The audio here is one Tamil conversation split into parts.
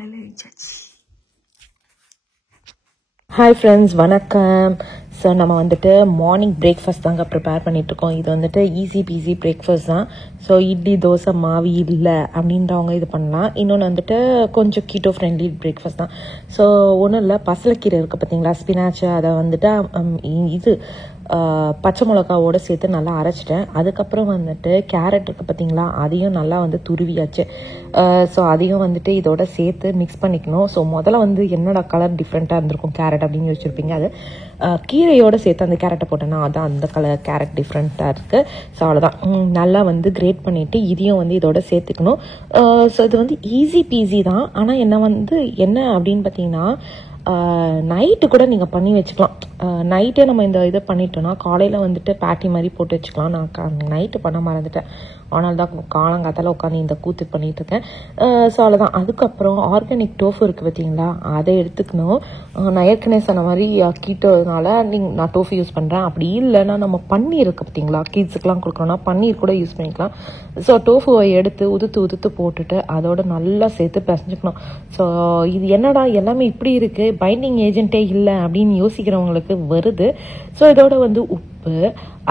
காலையில் எழுச்சாச்சு. ஹாய் ஃப்ரெண்ட்ஸ், வணக்கம். ஸோ நம்ம வந்துட்டு மார்னிங் பிரேக்ஃபாஸ்ட் தாங்க ப்ரிப்பேர் பண்ணிகிட்ருக்கோம். இது வந்துட்டு ஈஸி பீஸி பிரேக்ஃபாஸ்ட் தான். ஸோ இட்லி தோசை மாவு இல்லை அப்படின்றவங்க இது பண்ணலாம். இன்னொன்று வந்துட்டு கொஞ்சம் கீட்டோ ஃப்ரெண்ட்லி பிரேக்ஃபாஸ்ட் தான். ஸோ ஒன்றும் இல்லை, பசலைக்கீரை இருக்குது பார்த்தீங்களா, ஸ்பினாச்சு, அதை வந்துட்டு இது பச்சை மிளகாவோடு சேர்த்து நல்லா அரைச்சிட்டேன். அதுக்கப்புறம் வந்துட்டு கேரட் இருக்குது பார்த்தீங்களா, அதையும் நல்லா வந்து துருவியாச்சு. ஸோ அதையும் வந்துட்டு இதோட சேர்த்து மிக்ஸ் பண்ணிக்கணும். ஸோ முதல்ல வந்து என்னோட கலர் டிஃப்ரெண்ட்டாக இருந்திருக்கும் கேரட் அப்படின்னு யோசிச்சிருப்பீங்க. அது கீரையோடு சேர்த்து அந்த கேரட்டை போட்டேன்னா அதான் அந்த கலர் கேரட் டிஃப்ரெண்ட்டாக இருக்குது. ஸோ அவ்வளோதான், நல்லா வந்து கிரேட் பண்ணிவிட்டு இதையும் வந்து இதோட சேர்த்துக்கணும். ஸோ இது வந்து ஈஸி பீஸி தான். ஆனால் என்ன அப்படின்னு பார்த்தீங்கன்னா, நைட்டு கூட நீங்கள் பண்ணி வச்சுக்கலாம். நைட்டே நம்ம இந்த இதை பண்ணிட்டோன்னா காலையில் வந்துட்டு பேட்டி மாதிரி போட்டு வச்சுக்கலாம். நான் நைட்டு பண்ண மறந்துட்டேன், ஆனால் தான் காலங்காத்தால உட்காந்து இந்த கூத்து பண்ணிகிட்ருக்கேன். ஸோ அவ்வளோதான். அதுக்கப்புறம் ஆர்கானிக் டோஃபு இருக்குது பார்த்தீங்களா, அதை எடுத்துக்கணும். நான் ஏற்கனவே சொன்ன மாதிரி கீட்டோனால நான் டோஃபு யூஸ் பண்ணுறேன். அப்படி இல்லைன்னா நம்ம பன்னீர் இருக்குது பார்த்தீங்களா, கிட்ஸுக்கெலாம் கொடுக்குறோன்னா பன்னீர் கூட யூஸ் பண்ணிக்கலாம். ஸோ டோஃபுவை எடுத்து உதுத்து போட்டுட்டு அதோட நல்லா சேர்த்து பிசைஞ்சுக்கணும். ஸோ இது என்னடா எல்லாமே இப்படி இருக்குது, பைண்டிங் ஏஜென்ட்டே இல்லை அப்படின்னு யோசிக்கிறவங்களுக்கு வருது. ஸோ இதோட வந்து உப்பு,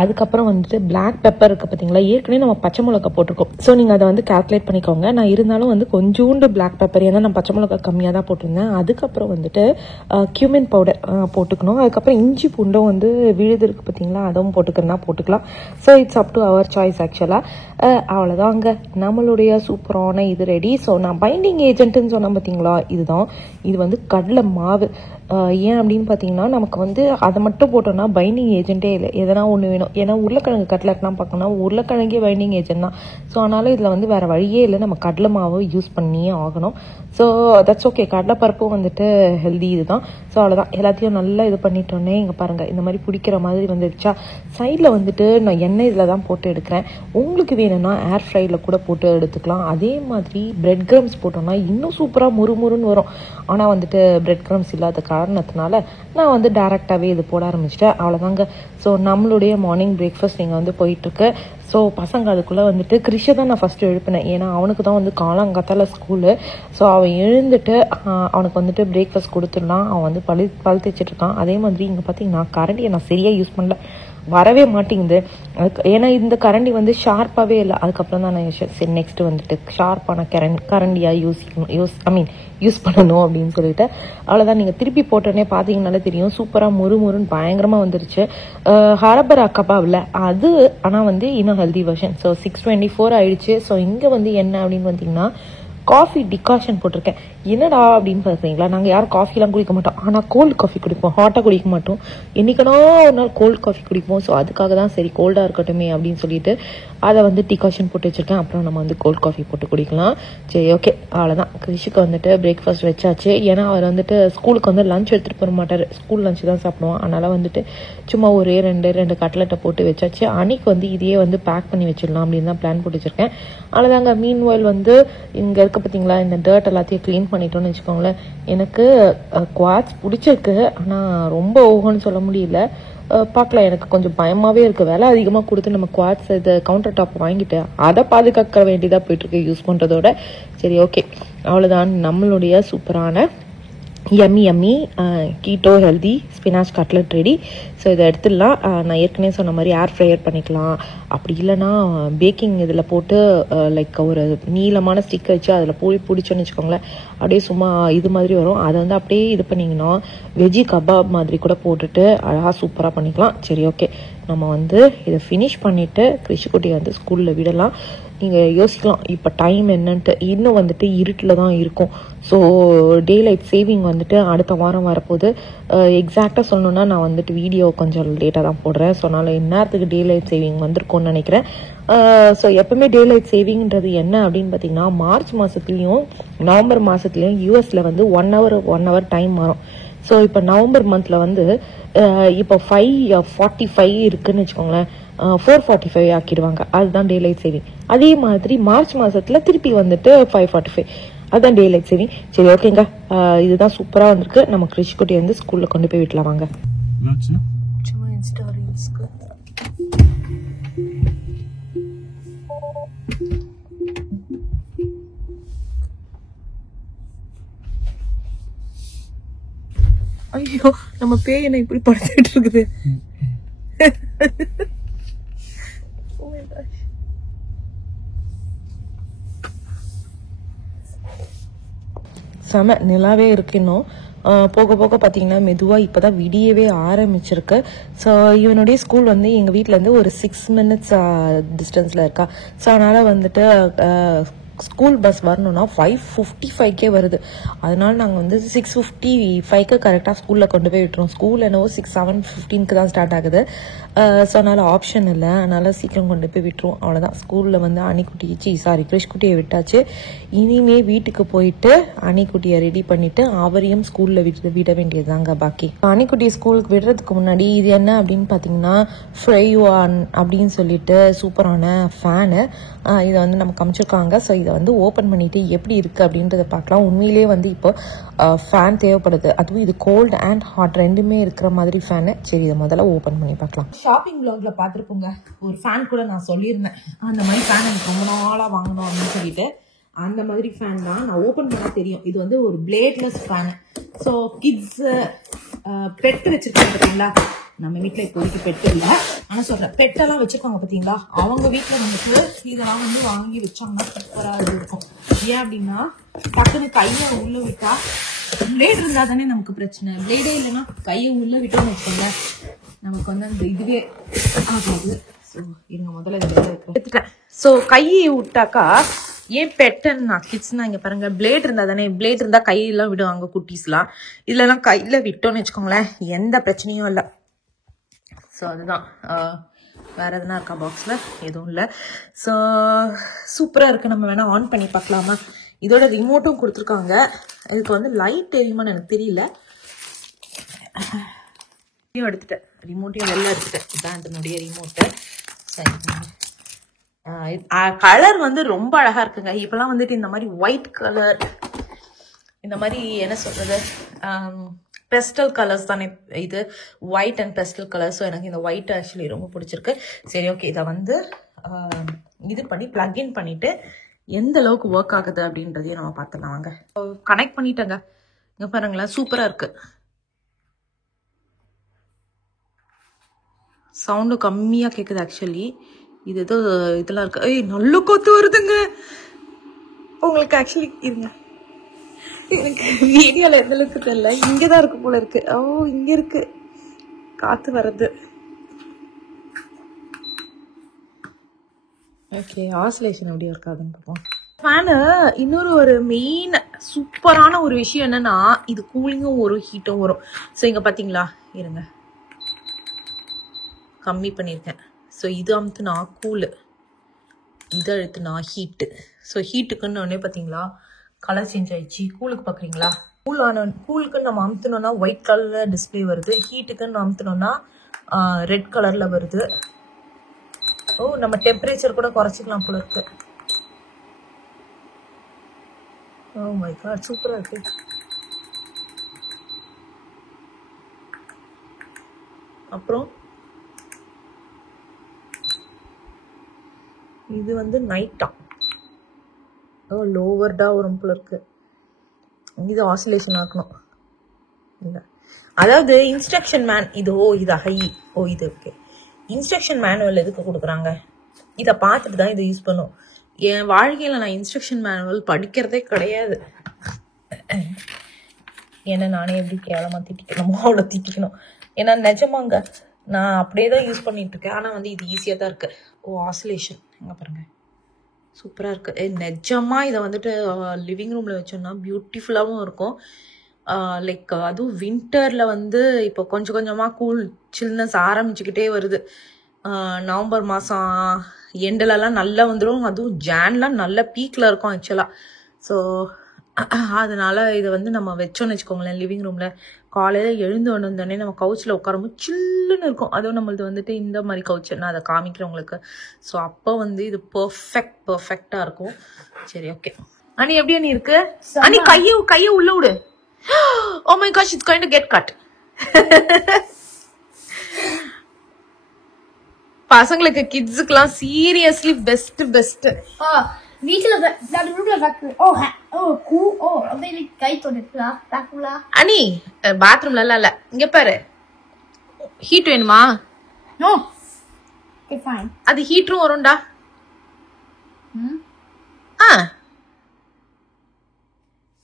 அதுக்கப்புறம் வந்துட்டு பிளாக் பெப்பர் இருக்குது பார்த்தீங்களா, ஏற்கனவே நம்ம பச்சை மிளகா போட்டிருக்கோம். ஸோ நீங்கள் அதை வந்து கால்குலேட் பண்ணிக்கோங்க. நான் இருந்தாலும் வந்து கொஞ்சோண்டு பிளாக் பெப்பர், ஏன்னா நான் பச்சை மிளகா கம்மியாக தான் போட்டிருந்தேன். அதுக்கப்புறம் வந்துட்டு கியூமின் பவுடர் போட்டுக்கணும். அதுக்கப்புறம் இஞ்சி பூண்டும் வந்து விழுது இருக்குது பார்த்தீங்களா, அதுவும் போட்டுக்கிறனா போட்டுக்கலாம். So it's up to our choice ஆக்சுவலாக. அவ்வளோதாங்க, நம்மளுடைய சூப்பரான இது ரெடி. ஸோ நான் பைண்டிங் ஏஜென்ட்டுன்னு சொன்னேன் பார்த்தீங்களா, இதுதான். இது வந்து கடலை மாவு. ஏன் அப்படின்னு பார்த்தீங்கன்னா, நமக்கு வந்து அதை மட்டும் போட்டோம்னா பைண்டிங் ஏஜென்ட்டே இல்லை, எதனா ஒன்று வேணும். ஏன்னா உருளைக்கிழங்கு கட்லெட்லாம் பார்க்கணும்னா உருளைக்கிழங்கே பைண்டிங் ஏஜென்ட் தான். ஸோ அதனால் இதில் வந்து வேறு வழியே இல்லை, நம்ம கடலை மாவு யூஸ் பண்ணியே ஆகணும். So that's okay. கடலைப்பருப்பும் வந்துட்டு ஹெல்தி இது தான். ஸோ அவ்வளோதான், எல்லாத்தையும் நல்லா இது பண்ணிட்டோன்னே இங்கே பாருங்கள், இந்த மாதிரி பிடிக்கிற மாதிரி வந்துடுச்சா. சைடில் வந்துட்டு நான் எண்ணெய் இதில் தான் போட்டு எடுக்கிறேன். உங்களுக்கு வேணும்னா ஏர் ஃப்ரையில் கூட போட்டு எடுத்துக்கலாம். அதே மாதிரி பிரெட் கிரம்ஸ் போட்டோம்னா இன்னும் சூப்பராக முறுமுறுன்னு வரும். ஆனால் வந்துட்டு பிரெட் கிரம்ஸ் இல்லாத காரணத்தினால நான் வந்து டேரெக்டாகவே இது போட ஆரம்பிச்சிட்டேன். அவ்வளோதாங்க. ஸோ நம்மளுடைய மார்னிங் பிரேக்ஃபாஸ்ட் இங்கே வந்து போயிட்டுருக்கு. ஸோ பசங்க அதுக்குள்ளே வந்துட்டு கிறிஷை தான் நான் ஃபஸ்ட்டு எழுப்பினேன், ஏன்னா அவனுக்கு தான் வந்து காலங்காத்தால ஸ்கூலு. ஸோ அவன் எழுந்துட்டு அவனுக்கு வந்துட்டு பிரேக்ஃபாஸ்ட் கொடுத்துடலாம். அவன் வந்து பல் தேய்ச்சிட்ருக்கான். அதே மாதிரி இங்கே பார்த்தீங்கன்னா கரண்டியை நான் சரியாக யூஸ் பண்ணல, வரவே மாட்டேங்குது. ஏன்னா இந்த கரண்டி வந்து ஷார்ப்பாகவே இல்லை. அதுக்கப்புறம் தான் நான் சரி நெக்ஸ்ட்டு வந்துட்டு ஷார்ப்பான கரண்டியாக யூஸ் பண்ணணும் அப்படின்னு சொல்லிட்டு அவ்வளோதான். நீங்கள் திருப்பி போட்டோன்னே பார்த்தீங்கன்னாலே தெரியும், சூப்பராக முறுமுறுன்னு பயங்கரமாக வந்துருச்சு. ஹரபரா கபாவில் அது ஆனால் வந்து இன்னும் ஹெல்தி வெர்ஷன். ஸோ 6:24 ஆயிடுச்சு. ஸோ இங்கே வந்து என்ன அப்படின்னு பார்த்தீங்கன்னா, காஃபி டிகாஷன் போட்டிருக்கேன். என்னடா அப்படின்னு பார்த்தீங்களா, நாங்கள் யாரும் காஃபிலாம் குடிக்க மாட்டோம், ஆனால் கோல்டு காஃபி குடிப்போம், ஹாட்டாக குடிக்க மாட்டோம். என்றைக்கனா ஒரு நாள் கோல்டு காஃபி குடிப்போம். ஸோ அதுக்காக தான் சரி கோல்டாக இருக்கட்டுமே அப்படின்னு சொல்லிட்டு அதை வந்து டிகாஷன் போட்டு வச்சுருக்கேன். அப்புறம் நம்ம வந்து கோல்டு காஃபி போட்டு குடிக்கலாம். சரி ஓகே, அவ்வளோதான். கிறிஷுக்கு வந்துட்டு பிரேக்ஃபாஸ்ட் வச்சாச்சு. ஏன்னா அவர் வந்துட்டு ஸ்கூலுக்கு வந்து லஞ்ச் எடுத்துகிட்டு போக மாட்டார், ஸ்கூல் லஞ்ச் தான் சாப்பிடுவான். அதனால் வந்துட்டு சும்மா ஒரே ரெண்டு கட்லெட்டை போட்டு வச்சாச்சு. அன்னைக்கு வந்து இதையே வந்து பேக் பண்ணி வச்சிடலாம் அப்படின்னு தான் பிளான் போட்டு வச்சுருக்கேன். அவ்வளோதாங்க. மீன் வாயில் வந்து இங்கே இருக்க பார்த்தீங்களா, இந்த டர்ட் எல்லாத்தையும் க்ளீன் பண்ணிட்டோன்னு வச்சுக்கோங்களேன். எனக்கு குவாட்ஸ் பிடிச்சிருக்கு, ஆனால் ரொம்ப ஓகோன்னு சொல்ல முடியல. பார்க்கலாம், எனக்கு கொஞ்சம் பயமாகவே இருக்குது. விலை அதிகமாக கொடுத்து நம்ம குவாட்ஸ் இது கவுண்டர் டாப் வாங்கிட்டு அதை பாதுகாக்க வேண்டியதாக போயிட்டுருக்கு யூஸ் பண்ணுறதோட. சரி ஓகே, அவ்வளோதான். நம்மளுடைய சூப்பரான yummy keto healthy spinach cutlet ready. So இதை எடுத்துடலாம். நான் ஏற்கனவே சொன்ன மாதிரி ஏர் ஃப்ரையர் பண்ணிக்கலாம். அப்படி இல்லைன்னா பேக்கிங் இதில் போட்டு லைக் ஒரு நீளமான ஸ்டிக்கை வச்சு அதில் பிடிச்சோன்னு வச்சுக்கோங்களேன், அப்படியே சும்மா இது மாதிரி வரும். அதை வந்து அப்படியே இது பண்ணிங்கன்னா வெஜ்ஜி கபாப் மாதிரி கூட போட்டுட்டு அழகாக சூப்பராக பண்ணிக்கலாம். சரி ஓகே, நம்ம வந்து இதை ஃபினிஷ் பண்ணிவிட்டு கிறிஷுக்குட்டியை வந்து ஸ்கூலில் விடலாம். நீங்கள் யோசிக்கலாம் இப்போ டைம் என்னன்ட்டு, இன்னும் வந்துட்டு இருட்டில் தான் இருக்கும். ஸோ டே லைட் சேவிங் வந்துட்டு அடுத்த வாரம் வரப்போகுது. எக்ஸாக்டாக சொல்லணுன்னா நான் வந்துட்டு வீடியோ கொஞ்சம் லேட்டாக தான் போடுறேன். ஸோ அதனால் இந்நேரத்துக்கு டே லைட் சேவிங் வந்திருக்கும்னு நினைக்கிறேன். ஸோ எப்பவுமே டே லைட் சேவிங்கிறது என்ன அப்படின்னு பார்த்தீங்கன்னா, மார்ச் மாதத்துலேயும் நவம்பர் மாதத்துலேயும் யூஎஸில் வந்து 1 hour டைம் மாறும். ஸோ இப்போ நவம்பர் மந்தில் வந்து இப்போ 5:45 இருக்குன்னு வச்சுக்கோங்களேன், 4:45 ஆக்கிடுவாங்க. அதுதான் டே லைட் சேவிங். அதே மாதிரி மார்ச் மாதத்தில் திருப்பி வந்துட்டு 5:45, அதுதான் டே லைட் சேவிங். சரி ஓகேங்க, இதுதான் சூப்பராக வந்திருக்கு. நம்ம கிறிஷ் குட்டி வந்து ஸ்கூலில் கொண்டு போய் விடலாம் வாங்க. ஐயோ நம்ம பேய் என்ன இப்படி படுத்துட்டு இருக்குது. செம நிலாவே இருக்கு. இன்னும் போக போக பார்த்தீங்கன்னா மெதுவாக இப்போ தான் விடியவே ஆரம்பிச்சிருக்கு. ஸோ இவனுடைய ஸ்கூல் வந்து எங்கள் வீட்டிலேருந்து ஒரு 6 minutes டிஸ்டன்ஸில் இருக்கா. ஸோ அதனால் வந்துட்டு ஸ்கூல் பஸ் வரணும்னா 5:55 வருது. அதனால நாங்கள் வந்து 6:55 கரெக்டாக ஸ்கூலில் கொண்டு போய் விட்டுருவோம். ஸ்கூல் என்னவோ 7:15 தான் ஸ்டார்ட் ஆகுது. ஸோ அதனால் ஆப்ஷன் இல்லை, அதனால் சீக்கிரம் கொண்டு போய் விட்டுருவோம். அவ்வளோதான். ஸ்கூலில் வந்து கிரிஷ்குட்டியை விட்டாச்சு. இனிமே வீட்டுக்கு போயிட்டு அணிக்குட்டியை ரெடி பண்ணிட்டு அவரையும் ஸ்கூலில் விட வேண்டியதுதாங்க பாக்கி. அணிக்குட்டியை ஸ்கூலுக்கு விடுறதுக்கு முன்னாடி இது என்ன அப்படின்னு பார்த்தீங்கன்னா ஃப்ரைவான் அப்படின்னு சொல்லிட்டு சூப்பரான ஃபேனு இதை வந்து நமக்கு அமைச்சிருக்காங்க. ஸோ இதை வந்து ஓப்பன் பண்ணிட்டு எப்படி இருக்கு அப்படின்றத பார்க்கலாம். உண்மையிலேயே வந்து இப்போ ஃபேன் தேவைப்படுது. அதுவும் இது கோல்டு அண்ட் ஹாட் ரெண்டுமே இருக்கிற மாதிரி ஃபேனு. சரி, இதை முதல்ல ஓப்பன் பண்ணி பார்க்கலாம். ஷாப்பிங் வ்ளாக்ல பார்த்துருப்போங்க, ஒரு ஃபேன் கூட நான் சொல்லியிருந்தேன் அந்த மாதிரி ஃபேன் எனக்கு ரொம்ப நாளாக வாங்கணும் அப்படின்னு சொல்லிட்டு. அந்த மாதிரி ஃபேன் தான் நான் ஓப்பன் பண்ண தெரியும். இது வந்து ஒரு bladeless fan. So kids bed வச்சிருக்காங்க பார்த்தீங்களா. நம்ம வீட்டில் இப்போதைக்கு பெட்டு இல்லை, ஆனால் சொல்கிறேன் பெட்டெல்லாம் வச்சுருக்காங்க பார்த்தீங்களா. அவங்க வீட்டில் வந்துட்டு இதெல்லாம் வந்து வாங்கி வச்சாங்கன்னா சூப்பராக இருக்கும். ஏன் அப்படின்னா டக்குன்னு கையை உள்ளே விட்டா பிளேட் இருந்தால் தானே நமக்கு பிரச்சனை. பிளேடே இல்லைன்னா கையை உள்ளே விட்டோம்னு வச்சுக்கோங்க, நமக்கு வந்து அந்த இதுவே ஆகாது. ஸோ இருங்க முதல்ல எடுத்துட்டேன். ஸோ கையை விட்டாக்கா ஏன் பெட்டன்னா கிட்ஸ்னா இங்கே பாருங்க, பிளேட் இருந்தா தானே, பிளேட் இருந்தால் கையெல்லாம் விடுவாங்க குட்டீஸ்லாம். இல்லைன்னா கையில் விட்டோன்னு வச்சுக்கோங்களேன் எந்த பிரச்சனையும் இல்லை. ஸோ அதுதான். வேற எதுனா இருக்கா பாக்ஸில்? எதுவும் இல்லை. ஸோ சூப்பராக இருக்குது. நம்ம வேணால் ஆன் பண்ணி பார்க்கலாமா? இதோட ரிமோட்டும் கொடுத்துருக்காங்க. இதுக்கு வந்து லைட் தெரியுமான்னு எனக்கு தெரியல. எடுத்துட்டேன் ரிமோட்டையும் வெளில எடுத்துட்டேன். இதான் இதனுடைய ரிமோட்டு. சரி, கலர் வந்து ரொம்ப அழகா இருக்குங்க. இப்பெல்லாம் வந்துட்டு இந்த மாதிரி ஒயிட் கலர், இந்த மாதிரி என்ன சொல்றது, பெஸ்டல் கலர்ஸ் தானே இது, white and PESTEL colour. So எனக்கு இந்த ஒயிட் ஆக்சுவலி ரொம்ப பிடிச்சிருக்கு. சரி, ஓகே, இதை வந்து இது பண்ணி பிளக்இன் பண்ணிட்டு எந்த அளவுக்கு ஒர்க் ஆகுது அப்படின்றதையும் நம்ம பார்த்துலாம் வாங்க. கனெக்ட் பண்ணிட்டேங்க. இங்கே பாருங்களேன், சூப்பராக இருக்கு. சவுண்டு கம்மியாக கேட்குது ஆக்சுவலி. இது ஏதோ இதெல்லாம் இருக்கு. ஏய், நல்ல கொத்து வருதுங்க உங்களுக்கு. ஆக்சுவலி இருங்க, எனக்கு வீடியோல எந்த அளவுக்கு தெரியல, இங்கதான் இருக்கு போல இருக்கு. ஓ, இங்க இருக்கு காத்து வருது. ஓகே, ஆசிலேஷன் எப்படி இருக்காதுன்னு பார்ப்போம். ஃபேனு இன்னொரு ஒரு மெயின் சூப்பரான ஒரு விஷயம் என்னன்னா, இது கூலிங்கும் வரும் ஹீட்டும் வரும். ஸோ இங்க பாத்தீங்களா, இருங்க கம்மி பண்ணியிருக்கேன். ஸோ இது அமுத்துனா கூலு, இதை அழுத்துனா ஹீட்டு. ஸோ ஹீட்டுக்குன்னு உடனே பார்த்தீங்களா கலர் சேஞ்ச் ஆயிடுச்சு. கூலுக்கு பார்க்குறீங்களா, கூலுக்குன்னு நம்ம அமுத்தினோம்னா ஒயிட் கலரில் டிஸ்பிளே வருது. ஹீட்டுக்குன்னு அமுத்தினோம்னா ரெட் கலரில் வருது. ஓ, நம்ம டெம்பரேச்சர் கூட குறைச்சிக்கலாம் போல இருக்கு. ஓ மை காட், சூப்பராக இருக்கு. அப்புறம் இது வந்து நைட்டா, லோவர்டா வரும் போல இருக்கு. இது ஆசிலேஷன் ஆக்கணும் இல்லை, அதாவது இன்ஸ்ட்ரக்ஷன் இது இது ஹை. இது ஓகே. இன்ஸ்ட்ரக்ஷன் மேனுவல் எதுக்கு கொடுக்குறாங்க, இதை பார்த்துட்டு தான் இதை யூஸ் பண்ணும். என் வாழ்க்கையில் நான் இன்ஸ்ட்ரக்ஷன் மேனுவல் படிக்கிறதே கிடையாது. ஏன்னா நானே எப்படி கேவலமாக திட்டிக்கணுமோ அவ்வளோ திட்டிக்கணும். ஏன்னா நிஜமாங்க நான் அப்படியே தான் யூஸ் பண்ணிட்டு இருக்கேன். ஆனால் வந்து இது ஈஸியாக தான் இருக்கு. ஆசிலேஷன் எங்கே பாருங்க, சூப்பராக இருக்குது. நிஜமாக இதை வந்துட்டு லிவிங் ரூமில் வச்சோம்னா பியூட்டிஃபுல்லாகவும் இருக்கும். லைக் அதுவும் வின்டரில் வந்து இப்போ கொஞ்சம் கொஞ்சமாக கூல் சில்னஸ் ஆரம்பிச்சுக்கிட்டே வருது. நவம்பர் மாதம் எண்டிலலாம் நல்லா வந்துடும். அதுவும் ஜான்லாம் நல்ல பீக்கில் இருக்கும் ஆக்சுவலாக. ஸோ அதனால இதை வந்து நம்ம வச்சோன்னு வச்சுக்கோங்களேன் லிவிங் ரூமில். காலையில் எழுந்து வந்தோடனே நம்ம கவுச்சில் உட்காரும்போது சில்லுன்னு இருக்கும். அதுவும் நம்மளது வந்துட்டு இந்த மாதிரி கவுச்சு, நான் அதை காமிக்கிறவங்களுக்கு. ஸோ அப்போ வந்து இது பர்ஃபெக்டாக இருக்கும். சரி, ஓகே. அனி எப்படி அனி இருக்கு? அனி கையை உள்ள விடு. Oh my gosh, it's going to get cut. பசங்களுக்கு கிட்ஸுக்குலாம் சீரியஸ்லி பெஸ்ட். வீட்டுல ரூம்ல வைக்க அப்படியே கை தொடுக்கலாம் பாக்கலா அனி பாத்ரூம்ல இல்ல இங்க பாரு ஹீட் வேணுமா நோ ஓகே ஃபைன் அது ஹீட்டரும் வரும்டா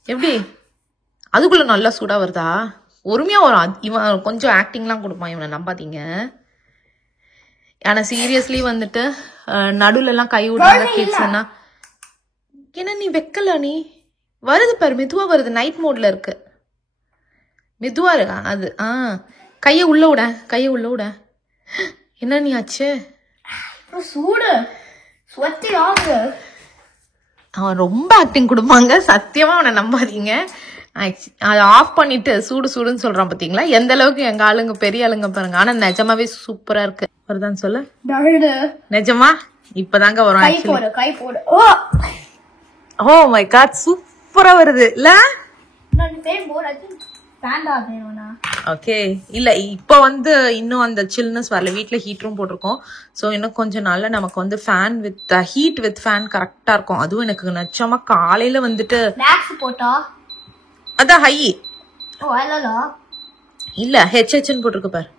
எப்படி அதுக்குள்ள நல்லா சூடா வருதா ஒருமையா வரும் இவன் கொஞ்சம் ஆக்டிங்லாம் கொடுப்பான் இவனை நம்பாதீங்க ஆனா சீரியஸ்லி வந்துட்டு நடுவுல எல்லாம் கை விடுறாங்க கிட்ஸ்னா என்ன நீ வைக்கல நீ வருது பாரு மெதுவா வருது நைட் மோட்ல இருக்கு மெதுவா இருக்கா அது கைய உள்ள விட என்ன நீ ஆச்சு சூடு ஸ்வெட்டி ஆகுது அவன் ரொம்ப ஆக்டிங் கொடுப்பாங்க சத்தியமா அவனை நம்பாதீங்க அதை ஆஃப் பண்ணிட்டு சூடுன்னு சொல்றான் பாத்தீங்களா எந்த அளவுக்கு எங்க ஆளுங்க பெரிய ஆளுங்க பாருங்க ஆனா நிஜமாவே சூப்பரா இருக்கு வருதான்னு சொல்ல நிஜமா இப்பதாங்க வரும் ஓ மை காட் சூப்பரா வருது இல்ல ஓகே இல்ல இப்ப வந்து இன்னும் அந்த சில்னஸ் வரல வீட்டுல ஹீட்டரும் போட்டிருக்கோம் சோ இன்னும் கொஞ்சம் நாள்ல நமக்கு வந்து fan with heat with fan கரெக்டா இருக்கும் அதுவும் எனக்கு நிச்சயமா காலையில வந்துட்டு போட்டா அதான் ஹை இல்ல ஹெச்ஹெச்னு போட்டிருக்கு பாரு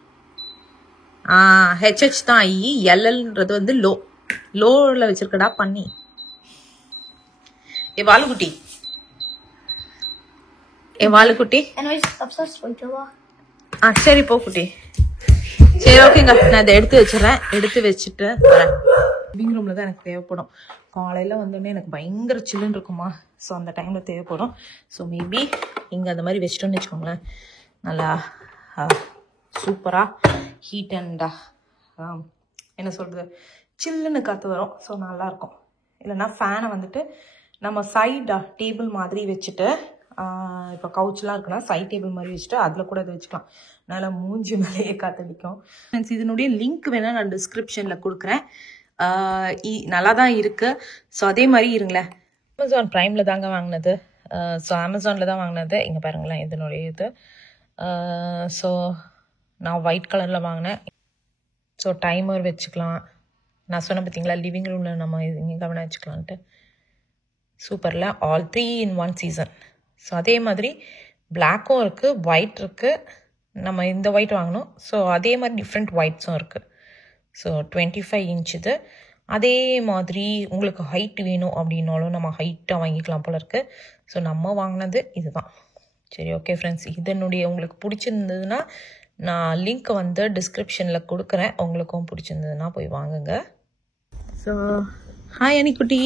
ஹெச்ஹெச் தான் ஹை எல்எல்ன்றது வந்து லோல வச்சிருக்கடா பண்ணி வாலுக்குட்டி சரி போ குட்டி சரி ஓகேங்க நான் இதை எடுத்து வச்சிடறேன் எடுத்து வச்சுட்டு வரேன் லிவிங் ரூம்ல தான் எனக்கு தேவைப்படும் காலையில வந்தோடனே எனக்கு பயங்கர சில்லுன்னு இருக்குமா ஸோ அந்த டைம்ல தேவைப்படும் ஸோ மேபி இங்க அந்த மாதிரி வச்சிட்டோம்னு வச்சுக்கோங்களேன் நல்லா சூப்பரா ஹீட் அண்டா என்ன சொல்றது சில்லுன்னு காற்று வரும் ஸோ நல்லா இருக்கும் இல்லைன்னா ஃபேனை வந்துட்டு நம்ம சைடா டேபிள் மாதிரி வச்சுட்டு இப்போ கவுச்லாம் இருக்குன்னா சைட் டேபிள் மாதிரி வச்சுட்டு அதில் கூட இதை வச்சுக்கலாம் நல்லா மூஞ்சி மேலேயே காத்தடிக்கும் மீன்ஸ் இதனுடைய லிங்க் வேணா நான் டிஸ்கிரிப்ஷனில் கொடுக்குறேன் நல்லா தான் இருக்கு ஸோ அதே மாதிரி இருங்களேன் அமேசான் ப்ரைமில் தாங்க வாங்கினது ஸோ அமேசானில் தான் வாங்கினது இங்கே பாருங்களேன் இதனுடைய இது ஸோ நான் ஒயிட் கலரில் வாங்கினேன் ஸோ டைமர் வச்சுக்கலாம் நான் சொன்னேன் பார்த்தீங்களா லிவிங் ரூமில் நம்ம இங்கே கவனம் வச்சுக்கலான்ட்டு சூப்பரில் ஆல் 3 in 1 சீசன் ஸோ அதே மாதிரி பிளாக்கும் இருக்குது ஒயிட் இருக்குது நம்ம இந்த ஒயிட் வாங்கணும் ஸோ அதே மாதிரி டிஃப்ரெண்ட் ஒயிட்ஸும் இருக்குது ஸோ 25 inch இது அதே மாதிரி உங்களுக்கு ஹைட் வேணும் அப்படின்னாலும் நம்ம ஹைட்டாக வாங்கிக்கலாம் போல இருக்குது ஸோ நம்ம வாங்கினது இதுதான் சரி ஓகே ஃப்ரெண்ட்ஸ் இதனுடைய உங்களுக்கு பிடிச்சிருந்ததுன்னா நான் லிங்க் வந்து டிஸ்கிரிப்ஷனில் கொடுக்குறேன் உங்களுக்கும் பிடிச்சிருந்ததுன்னா போய் வாங்குங்க ஸோ ஹாய் அனிக்குட்டி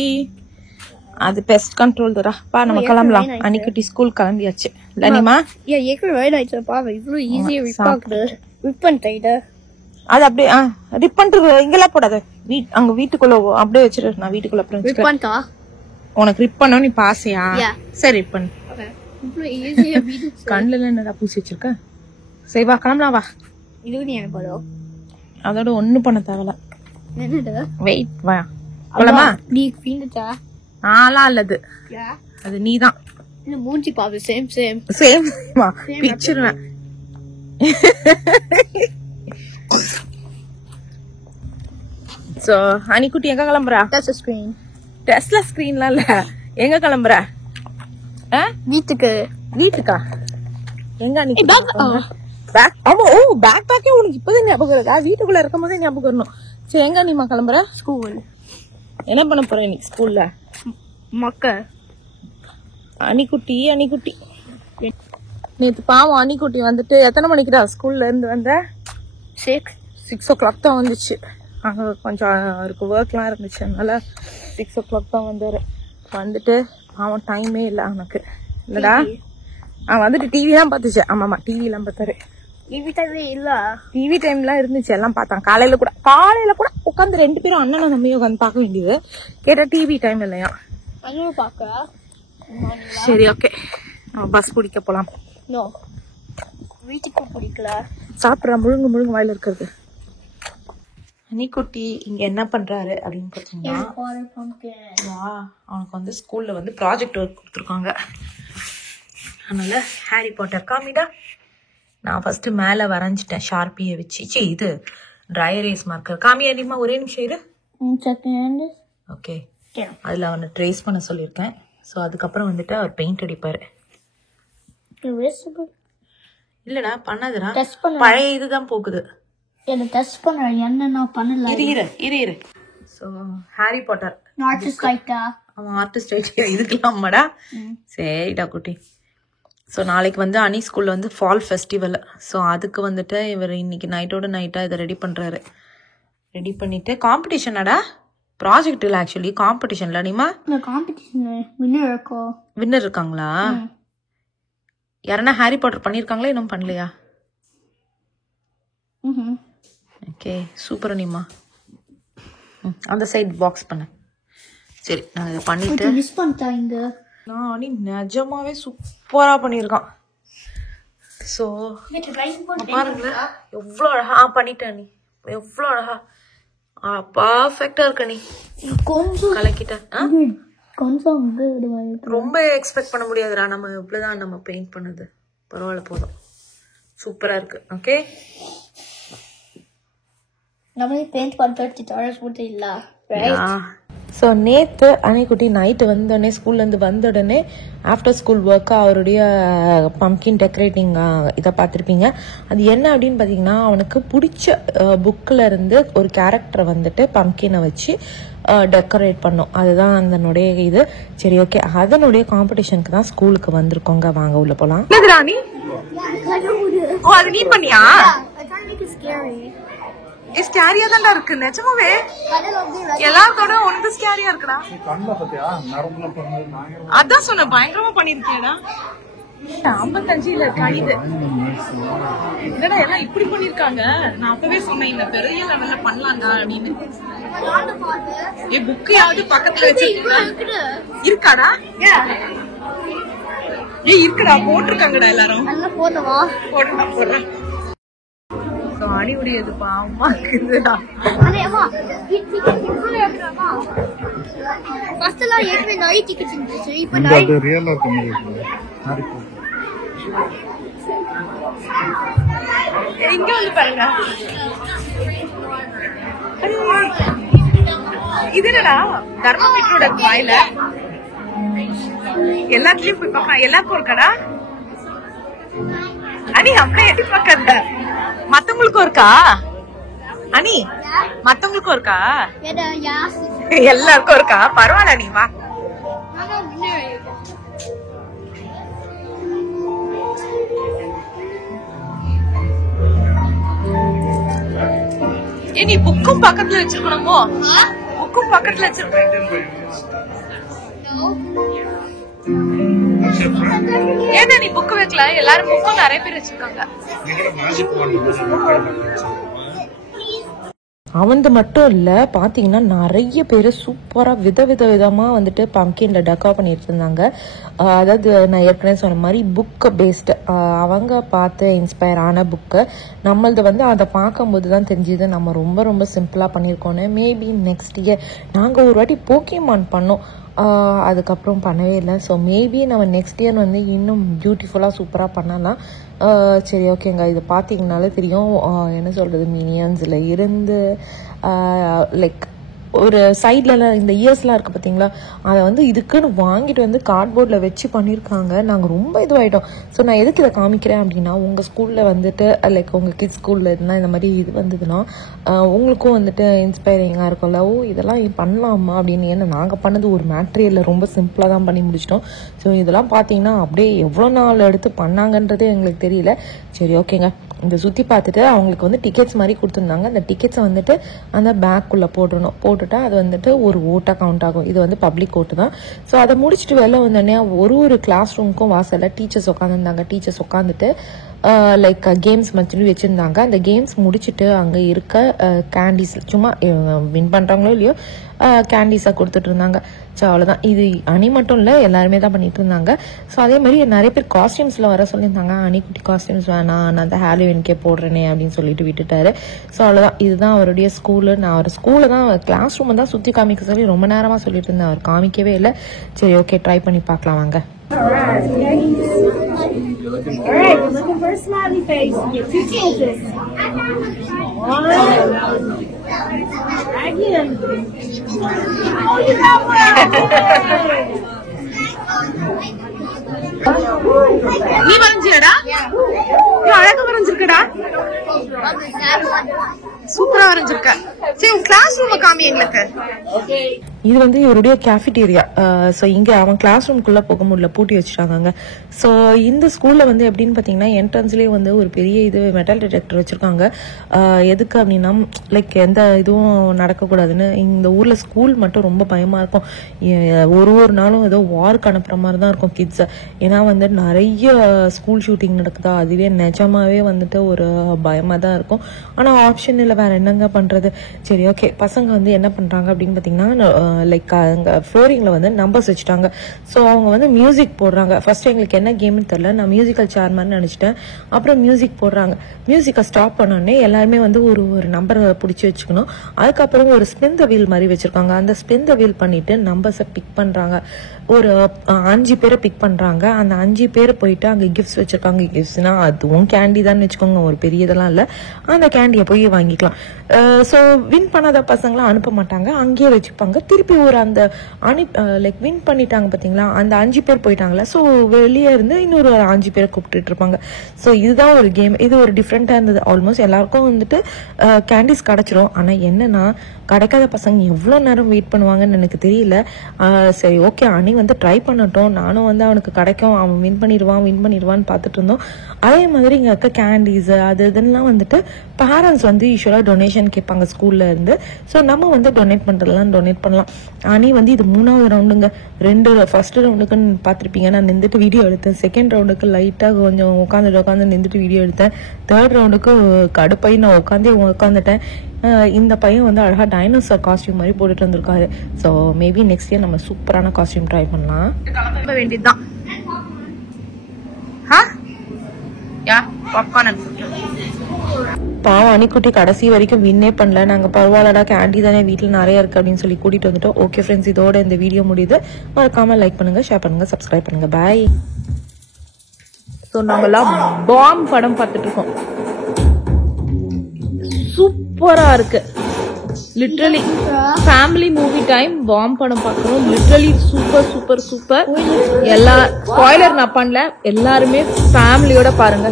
அது பெஸ்ட் கண்ட்ரோல் தரா பா நம்ம கிளம்பலாம் அன்னைக்கு ஸ்கூல் கிளம்பியாச்சு இல்லனிமா இவ்வளவு ஈஸியா ரிப் பண்ணிட்டு அது அப்படியே ரிப் பண்ணிட்டு இங்கெல்லாம் போடாத அங்க வீட்டுக்குள்ள அப்படியே வச்சிரு நான் வீட்டுக்குள்ள அப்புறம் உனக்கு ரிப் பண்ண நீ பாசியா சரி ரிப் பண்ணு கண்ணுல என்னடா பூசி வச்சிருக்க சரி வா கிளம்பலாம் வா அதோட ஒண்ணும் பண்ண தேவையில்ல வெயிட் வா போலாமா அல்லது அது நீதான் மூஞ்சி பாரு சேம் பிச்சிருவேன் சோ அனிக்குட்டி எங்க கிளம்புறா டெஸ்லா ஸ்கிரீன்லாம் இல்ல எங்க கிளம்புற வீட்டுக்கா எங்க அன்னைக்கு பேக்கே உனக்கு இப்பதான் ஞாபகம் இருக்கா வீட்டுக்குள்ள இருக்கும் போதே ஞாபகம் வரணும் சரி எங்க நீமா கிளம்புற ஸ்கூல் என்ன பண்ண போற இன்னைக்கு ஸ்கூல்ல அனிக்குட்டி நேத்து பாவம் அனிக்குட்டி வந்துட்டு எத்தனை மணிக்குடா ஸ்கூல்ல இருந்து வந்த 6 o'clock தான் வந்துச்சு அங்க கொஞ்சம் அவருக்கு ஒர்க்லாம் இருந்துச்சு அதனால 6 o'clock தான் வந்தாரு வந்துட்டு அவன் டைமே இல்லை அவனுக்கு இல்லடா அவன் வந்துட்டு டிவி எல்லாம் பார்த்துச்சு ஆமாமா டிவி எல்லாம் பார்த்தாரு டிவி டைம்லாம் இருந்துச்சு எல்லாம் பார்த்தான் காலையில கூட உட்காந்து 2 பேரும் அண்ணனும் தம்பியும் உட்காந்து பார்க்க வேண்டியது கேட்டா டிவி டைம் இல்லையா சரி ஓகே நம்ம பஸ் பிடிக்க போலாம் வீட்டுக்கு பிடிக்கல சாப்பிட்ற முழுங்கு வாயில இருக்கிறது அனிக்குட்டி இங்க என்ன பண்றாரு அப்படின்னு பாத்தீங்கன்னா அவனுக்கு வந்து ஸ்கூல்ல வந்து ப்ராஜெக்ட் ஒர்க் கொடுத்துருக்காங்க அதனால ஹாரி பாட்டர் காமிடா நான் ஃபர்ஸ்ட் மேல வரைஞ்சிட்டேன் ஷார்பியை வச்சு இது ட்ரை ரேஸ் மார்க்கர் காமி அதிகமா ஒரே நிமிஷம் இரு ஓகே அதில் அவனை ட்ரேஸ் பண்ண சொல்லியிருக்கேன். ஸோ அதுக்கப்புறம் வந்துட்டு அவர் பெயிண்ட் அடிப்பார். இல்லடா பண்ணாதுடா, பழைய இதுதான் போகுது. டெஸ்ட் பண்ண என்ன பண்ணல. இரு. ஸோ ஹாரி பாட்டர் ஆர்டிஸ்ட் ஆயிட்டா. அவன் ஆர்டிஸ்ட் ஆயிட்டா இருக்கலாமாடா. சரிடா குட்டி. ஸோ நாளைக்கு வந்து அனி ஸ்கூலில் வந்து ஃபால் ஃபெஸ்டிவல். ஸோ அதுக்கு வந்துட்டு இவர் இன்னைக்கு நைட்டாக இதை ரெடி பண்ணுறாரு. ரெடி பண்ணிட்டு காம்படிஷனாடா, ப்ராஜெக்ட் இல்லை ஆக்சுவலி காம்படிஷன்ல. நீமா வின்னர் இருக்காங்களா? யாரனா ஹாரி பாட்டர் பண்ணியிருக்காங்களா? இன்னும் பண்ணலையா? Okay super Neema. அந்த சைட் பாக்ஸ் பண்ண. சரி நான் இதை பண்ணிட்டு மிஸ் பண்ணிட்டாங்க. நான் நிஜமாவே சூப்பரா பண்ணியிருக்கான். ஸோ பாருங்களேன் எவ்வளோ அழகா பண்ணிட்டேன். நீ எவ்வளோ அழகா பர்ஃபெக்டா இருக்க. நீ கொஞ்சம் கலக்கிட்ட. ரொம்ப எக்ஸ்பெக்ட் பண்ண முடியாதுடா. நம்ம இப்படிதான் நம்ம பெயிண்ட் பண்ணது. பரவாயில்ல போதும், சூப்பரா இருக்கு. ஓகே நம்மளே பெயிண்ட் பண்ணுறது இல்ல. ஸோ நேற்று அன்னைக்குட்டி நைட்டு வந்தோடனே ஸ்கூல்லேருந்து வந்த உடனே ஆஃப்டர் ஸ்கூல் ஒர்க்காக அவருடைய பம்கின் டெக்கரேட்டிங் இதை பார்த்துருப்பீங்க. அது என்ன அப்படின்னு பார்த்தீங்கன்னா, அவனுக்கு பிடிச்ச புக்கில் இருந்து ஒரு கேரக்டரை வந்துட்டு பம்கினை வச்சு டெக்கரேட் பண்ணோம். அதுதான் அதனுடைய இது. சரி ஓகே, அதனுடைய காம்படிஷனுக்கு தான் ஸ்கூலுக்கு வந்திருக்கோங்க. வாங்க உள்ள போகலாம். அது நீ பண்ணியா? ஸ்கேரியா தான்டா இருக்கு நிஜமாவே. எல்லாத்தோட உனக்கு ஸ்கேரியா இருக்குடா. அதான் சொன்ன பயங்கரமா பண்ணிருக்கேடா. 55 இல்ல கணிது. என்னடா எல்லாம் இப்படி பண்ணிருக்காங்க. நான் அப்பவே சொன்னேன் இந்த பெரிய லெவல்ல பண்ணலாம்டா அப்படின்னு. புக்கையாவது பக்கத்துல வச்சிருக்கீங்க இருக்காடா? இருக்குடா, போட்டிருக்காங்கடா எல்லாரும். போடுறேன். அடிவுடையது பாவமா இருக்குதுடா. இங்க வந்து பாருங்க. இது என்னடா தர்மமீட்டரோட வாயில எல்லாத்துலயும் போய் பாக்கலாம். எல்லாருக்கும் இருக்காடா? அனி அப்படியே எட்டி பாக்காத. மத்தவங்களுக்கும் இருக்கா அனி? மத்தவங்களுக்கும் இருக்கா? எல்லாருக்கும் இருக்கா? பரவாயில்ல நீ வா. நீ புக்கும் பக்கத்துல வச்சிருக்கணுமோ? புக்கும் பக்கத்துல வச்சிருக்க. ஏன்னா நீ புக் வைக்கல? எல்லாரும் புக்கும் நிறைய பேர் வச்சிருக்காங்க. அவன் மட்டும் இல்ல, பாத்தீங்கன்னா நிறைய பேர் சூப்பரா விதமா வந்துட்டு பம்கின்ல டெக்கா பண்ணிட்டு இருந்தாங்க. அதாவது நான் ஏற்கனவே சொன்ன மாதிரி புக் பேஸ்டு, அவங்க பார்த்து இன்ஸ்பயர் ஆன புக்கு. நம்மளது வந்து அதை பார்க்கும்போது தான் தெரிஞ்சுது நம்ம ரொம்ப ரொம்ப சிம்பிளா பண்ணியிருக்கோன்னு. மேபி நெக்ஸ்ட் இயர் நாங்கள் ஒரு வாட்டி போக்கிமான் பண்ணோம், அதுக்கப்புறம் பண்ணவே இல்லை. ஸோ மேபி நம்ம நெக்ஸ்ட் இயர் வந்து இன்னும் பியூட்டிஃபுல்லாக சூப்பராக பண்ணலாம். சரி ஓகேங்க, இது பார்த்தீங்கனாலே தெரியும் என்ன சொல்கிறது, மினியன்ஸில் இருந்து லைக் ஒரு சைட்லலாம் இந்த இயர்ஸ்லாம் இருக்குது பார்த்தீங்களா, அதை வந்து இதுக்குன்னு வாங்கிட்டு வந்து கார்ட்போர்டில் வச்சு பண்ணியிருக்காங்க. நாங்கள் ரொம்ப இதுவாகிட்டோம். ஸோ நான் எதுக்கு இதை காமிக்கிறேன் அப்படின்னா, உங்கள் ஸ்கூலில் வந்துட்டு லைக் உங்கள் கிட்ஸ் ஸ்கூலில் இருந்தால் இந்த மாதிரி இது வந்ததுன்னா உங்களுக்கும் வந்துட்டு இன்ஸ்பைரிங்காக இருக்கும்ல, ஓ இதெல்லாம் பண்ணலாமா அப்படின்னு. ஏன்னா நாங்கள் பண்ணது ஒரு மேட்ரியலில் ரொம்ப சிம்பிளாக தான் பண்ணி முடிச்சிட்டோம். ஸோ இதெல்லாம் பார்த்தீங்கன்னா அப்படியே எவ்வளோ நாள் எடுத்து பண்ணாங்கன்றதே எங்களுக்கு தெரியல. சரி ஓகேங்க, இந்த சுற்றி பார்த்துட்டு அவங்களுக்கு வந்து டிக்கெட்ஸ் மாதிரி கொடுத்துருந்தாங்க. அந்த டிக்கெட்ஸை வந்துட்டு அந்த பேக்குள்ளே போட்டுடணும். போட்டுட்டா அது வந்துட்டு ஒரு ஓட்டாக கவுண்ட் ஆகும். இது வந்து பப்ளிக் ஓட்டு தான். ஸோ அதை முடிச்சுட்டு வெளில வந்தோடனே ஒரு கிளாஸ் ரூமுக்கும் வாசலில் டீச்சர்ஸ் உட்காந்துருந்தாங்க. டீச்சர்ஸ் உட்காந்துட்டு லைக் கேம்ஸ் மட்டும் வச்சுருந்தாங்க. அந்த கேம்ஸ் முடிச்சுட்டு அங்கே இருக்க கேண்டீஸ் சும்மா வின் பண்ணுறாங்களோ இல்லையோ கேண்டீஸாக கொடுத்துட்டு இருந்தாங்க. ஸோ அவ்வளோதான். இது அணி மட்டும் இல்லை, எல்லாருமே தான் பண்ணிட்டு இருந்தாங்க. ஸோ அதே மாதிரி நிறைய பேர் காஸ்டியூம்ஸில் வர சொல்லியிருந்தாங்க. அணிக்குட்டி காஸ்டியூம்ஸ் வேணாம், நான் அந்த ஹாலோவின்கே போடுறேனே அப்படின்னு சொல்லிட்டு விட்டுட்டாரு. ஸோ அவ்வளோதான், இதுதான் அவருடைய ஸ்கூலு. நான் அவர் ஸ்கூலில் தான் கிளாஸ் ரூமை தான் சுற்றி காமிக்க சொல்லி ரொம்ப நேரமாக சொல்லிட்டு இருந்தேன், அவர் காமிக்கவே இல்லை. சரி ஓகே, ட்ரை பண்ணி பார்க்கலாம் வாங்க. Alright, you're looking for a smiley face. Get 2 chances. 1, நீ வரைஞ்சியடா? அழகா வரைஞ்சிருக்கடா, சூப்பரா வரைஞ்சிருக்க. சரி உன் கிளாஸ் ரூம் காமி எங்களுக்கு. இது வந்து இவருடைய கேஃபிடேரியா. ஸோ இங்கே அவன் கிளாஸ் ரூம்குள்ளே போக முடியல, பூட்டி வச்சுட்டாங்க. ஸோ இந்த ஸ்கூலில் வந்து எப்படின்னு பார்த்தீங்கன்னா என்ட்ரன்ஸ்லேயே வந்து ஒரு பெரிய இது மெட்டல் டிடெக்டர் வச்சுருக்காங்க. எதுக்கு அப்படின்னா லைக் எந்த இதுவும் நடக்கக்கூடாதுன்னு. இந்த ஊரில் ஸ்கூல் மட்டும் ரொம்ப பயமாக இருக்கும். ஒரு நாளும் ஏதோ வார்க்கு அனுப்புகிற மாதிரி தான் இருக்கும் கிட்ஸை. ஏன்னா வந்து நிறைய ஸ்கூல் ஷூட்டிங் நடக்குதா, அதுவே நிஜமாவே வந்துட்டு ஒரு பயமாக தான் இருக்கும். ஆனால் ஆப்ஷன் இல்லை, வேற என்னங்க பண்ணுறது. சரி ஓகே, பசங்க வந்து என்ன பண்ணுறாங்க அப்படின்னு பார்த்தீங்கன்னா லைக் அங்கே ஃப்ளோரிங்கில் வந்து நம்பர்ஸ் வச்சுட்டாங்க. ஸோ அவங்க வந்து மியூசிக் போடுறாங்க. ஃபர்ஸ்ட் எங்களுக்கு என்ன கேம்னு தெரியல, நான் மியூசிக்கல் சேர் மாதிரி நினச்சிட்டேன். அப்புறம் மியூசிக் போடுறாங்க. மியூசிக்கை ஸ்டாப் பண்ணோடனே எல்லாருமே வந்து ஒரு நம்பரை பிடிச்சி வச்சுக்கணும். அதுக்கப்புறம் ஒரு ஸ்பின் த வீல் மாதிரி வச்சிருக்காங்க. அந்த ஸ்பின் த வீல் பண்ணிட்டு நம்பர்ஸை பிக் பண்ணுறாங்க. ஒரு 5 பேரை பிக் பண்ணுறாங்க. அந்த 5 பேரை போயிட்டு அங்கே கிஃப்ட்ஸ் வச்சிருக்காங்க. கிஃப்ட்ஸ்னா அதுவும் கேண்டி தான் வச்சுக்கோங்க, ஒரு பெரிய இதெல்லாம் இல்லை. அந்த கேண்டியை போய் வாங்கிக்கலாம். ஸோ வின் பண்ணாத பசங்களாம் அனுப்ப மாட்டாங்க, அங்கேயே வச்சுப்பாங்க. திருப்பி ஒரு அந்த லைக் வின் பண்ணிட்டாங்க பார்த்தீங்களா, அந்த 5 பேர் போயிட்டாங்களா, ஸோ வெளியே இருந்து இன்னொரு 5 பேரை கூப்பிட்டு இருப்பாங்க. ஸோ இதுதான் ஒரு கேம். இது ஒரு டிஃப்ரெண்டாக இருந்தது. ஆல்மோஸ்ட் எல்லாருக்கும் வந்துட்டு கேண்டிஸ் கிடைச்சிரும். ஆனால் என்னன்னா கிடைக்காத பசங்க எவ்வளோ நேரம் வெயிட் பண்ணுவாங்கன்னு எனக்கு தெரியல. சரி ஓகே, அனி வந்து ட்ரை பண்ணட்டும், நானும் வந்து அவனுக்கு கிடைக்கும், அவன் வின் பண்ணிடுவான்னு பார்த்துட்டு இருந்தோம். அதே மாதிரி இங்கே இருக்க கேண்டீஸ் அது இதெல்லாம் வந்துட்டு பேரண்ட்ஸ் வந்து யூஸ்வலாக டொனேஷன் கேட்பாங்க ஸ்கூல்ல இருந்து. ஸோ நம்ம வந்து டொனேட் பண்ணுறதுலாம் டொனேட் பண்ணலாம். அனி வந்து இது 3வது ரவுண்டுங்க. ஃபர்ஸ்ட் ரவுண்டுக்குன்னு பார்த்துருப்பீங்க, நான் நின்றுட்டு வீடியோ எடுத்தேன். செகண்ட் ரவுண்டுக்கு லைட்டாக கொஞ்சம் உட்காந்து நின்றுட்டு வீடியோ எடுத்தேன். தேர்ட் ரவுண்டுக்கு கடுப்பை நான் உட்காந்துட்டேன். இந்த பையன் வந்து அழகா டைனோசர் காஸ்டியூம் மாதிரி போட்டுட்டு வந்திருக்காரு. ஸோ மேபி நெக்ஸ்ட் இயர் நம்ம சூப்பரான காஸ்டியூம் ட்ரை பண்ணலாம். கிளம்ப வேண்டியதுதான். பாவம் அணிக்குட்டி கடைசி வரைக்கும் வின்னே பண்ணல. நாங்க பரவாயில்லடா, கேண்டி தானே வீட்டுல நிறைய இருக்கு அப்படின்னு சொல்லி கூட்டிட்டு வந்துட்டோம். ஓகே ஃப்ரெண்ட்ஸ், இதோட இந்த வீடியோ முடியுது. மறக்காம லைக் பண்ணுங்க, ஷேர் பண்ணுங்க, சப்ஸ்கிரைப் பண்ணுங்க. பாய். ஸோ நாங்கெல்லாம் பாம் படம் பார்த்துட்டு இருக்கோம். சூப்பரா இருக்கு. லிட்ரலி ஃபேமிலி மூவி டைம், பாம் படம் பார்க்கணும். Literally super. எல்லா ஸ்பாயிலர் நான் பண்ணல, எல்லாருமே ஃபேமிலியோட பாருங்க.